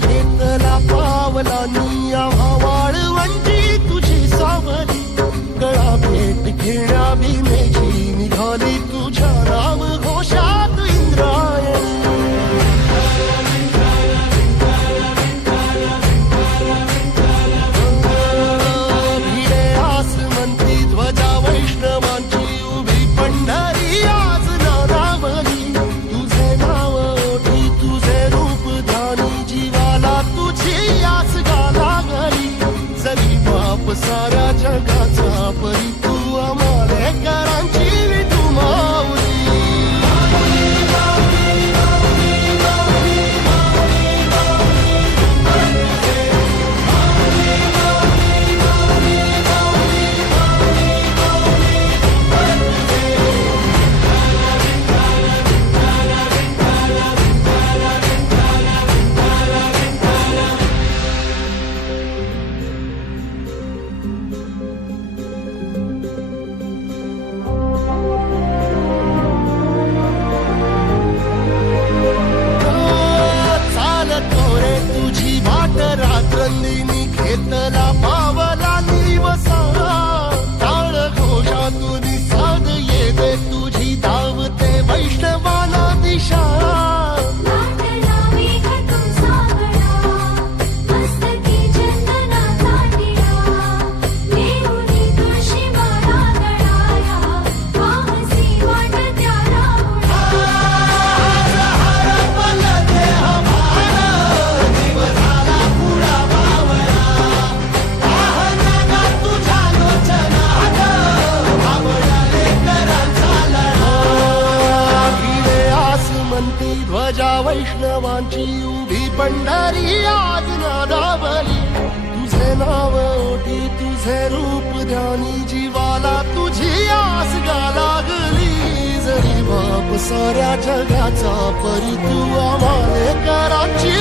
घेतला पावलांनी आम्हा वाळवंटी तुझी सावली गळा भेट घेण्या भीमेची निघाली तुझ्या नाम घोषात इंद्रायणी भिडे आसमंती ध्वजा वैष्णवांची उभी पंढरी आज नानावली तुझे नाव ओठी तुझे रूप ध्यानी जीवाला तुझी आस गाला गली जरी बाप साऱ्या जगाचा परी तू आमालेकरांची विठू माऊली रात्रंदिनी घेतला पावला दिवसा टाळ घोषातून साध येते तुझी धावते वैष्णवाला दिशा ध्वजा वैष्णवांची उभी पंढरी आज नादावली तुझे नाव ओठी तुझे रूप ध्यानी जीवाला तुझी आस गा लागली जरी बाप साऱ्या जगाचा परी तू आम्हालेकरांची